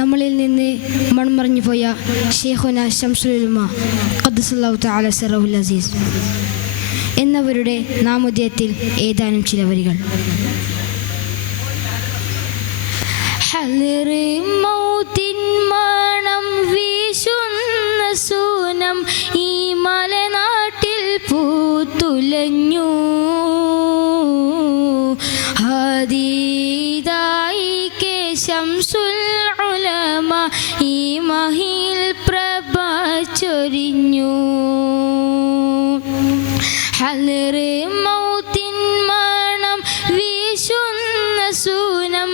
നമ്മളിൽ നിന്ന് മൺമറഞ്ഞു പോയ ഷെയ്ഖുന ശംസുൽ ഉലമ ഖദ്ദസല്ലാഹു തആല സിറഹുൽ അസീസ് എന്നവരുടെ നാമധേയത്തിൽ ഏതാനും ചില വരികൾ. ഹളിറ് മൗത്തിൻ മണം വീശുന്ന സൂനം ഈ മലനാട്ടിൽ പൂത്തുലഞ്ഞു. ഹദീദായി കെ ശംസുൽ ഉലമ ഈ മഹിൽ പ്രഭ ചൊരിഞ്ഞു. ഹളിറ് മൗത്തിൻ മണം വീശുന്ന സൂനം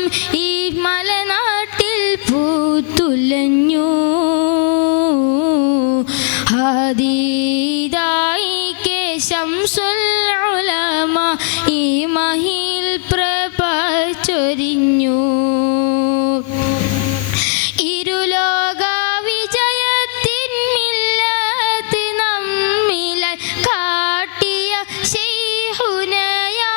ഈ മലനാട്ടിൽ പൂത്തുലഞ്ഞു. ഹദീദായി കെ ശംസുൽ ഉലമ ഈ മഹിൽ പ്രഭ ചൊരിഞ്ഞു. ഇരുലോക വിജയത്തിൻ മില്ലത്ത് നമ്മിലായി കാട്ടിയ ശൈഖുനയാ.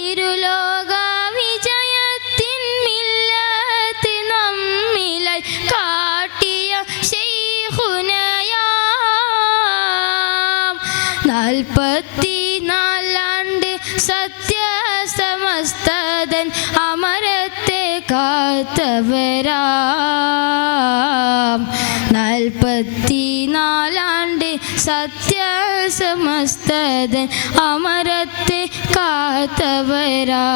ഇരുലോക വിജയത്തിൻ മില്ലത്ത് നമ്മിലായി കാട്ടിയ ശൈഖുനയാ. 44 സത്യസമസ്തതൻ അമരത്തെ കാത്തവരാം. 44 സത്യസമസ്തതൻ അമരത്തെ കാത്തവരാം.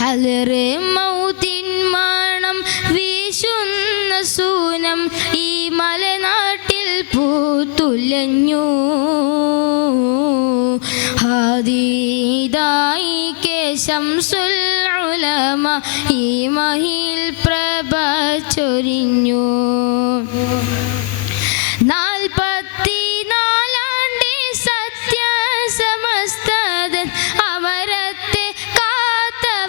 ഹളിറ് മൗത്തിൻ മണം വീശുന്ന സൂനം ഈ മലനാട്ടിൽ പൂത്തുലഞ്ഞു. ഹദീദായി കെ ശംസുൽ ഉലമ ഈ മഹിൽ പ്രഭ ചൊരിഞ്ഞു. 44 സത്യസമസ്തതൻ അമരത്തെ കാത്തവരാം.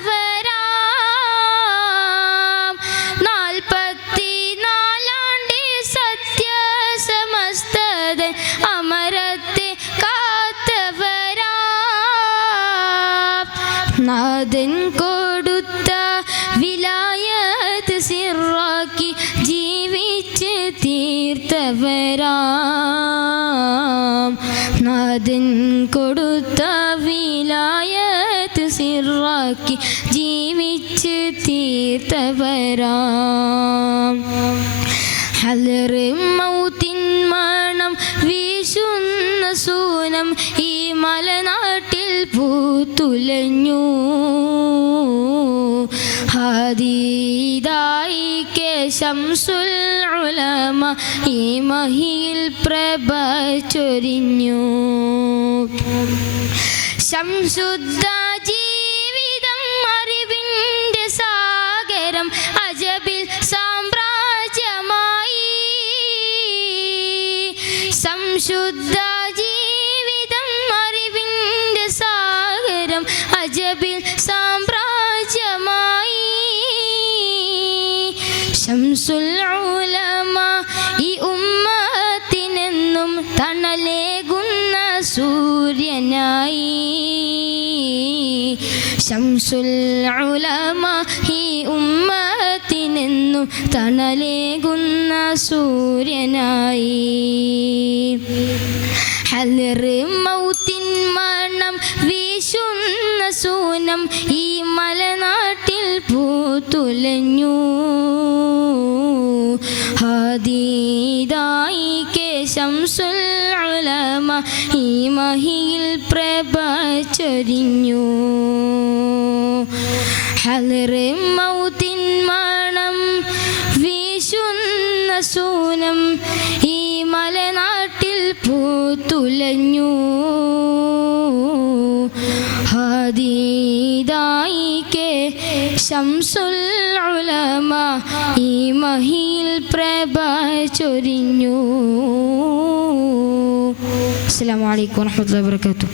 44 സത്യസമസ്തതൻ അമരത്തെ കാത്തവരാം. നാഥൻ കൊടുത്ത വിലായത്ത് സിറാക്കി ജീവിച്ച് തീർത്തവരാം. നാഥൻ കൊടുത്ത വിലായത്ത് സിറാക്കി ജീവിച്ച് തീർത്തവരാം. ഹളിറ് മൗത്തിൻ മണം വീശുന്ന സൂനം ഈ മലനാട്ടിൽ പൂത്തുലഞ്ഞു. ഹദീദായി കെ ശംസുൽ ഉലമ ഈ മഹിൽ പ്രഭ ചൊരിഞ്ഞു. ശംസുദ്ദ ജീവിതം അറിവിൻ്റെ സാഗരം അജബിൽ സാമ്രാജ്യമായി. സംശുദ്ധ ജീവിതം അറിവിൻ്റെ സാഗരം അജബിൽ സാമ്രാജ്യമായി. ശംസുൽ ഉലമ ഈ ഉമ്മത്തിനെന്നും തണലേകുന്ന സൂര്യനായി. ശംസുൽ ഉലമ ഈ ഉമ്മത്തിനെന്നും തണലേകുന്ന സൂര്യനായി. ഹളിറ് മൗത്തിൻ മണം വീശുന്ന സൂനം ഈ മലനാട്ടിൽ പൂത്തുലഞ്ഞു. ഹദീദായി കെ ശംസുൽ ഉലമ ഈ മഹിൽ പ്രഭ ചൊരിഞ്ഞു. ഹളിറ് മൗത്തിൻ മണം വീശുന്ന സൂനം ഈ മലനാട്ടിൽ പൂത്തുലഞ്ഞു. ഹദീദായി കെ ശംസുൽ ഉലമ ഈ മഹിൽ പ്രഭ ചൊരിഞ്ഞു. അസ്സലാമു അലൈക്കും വറഹ്മത്തുള്ളാഹി വബറകാതുഹു.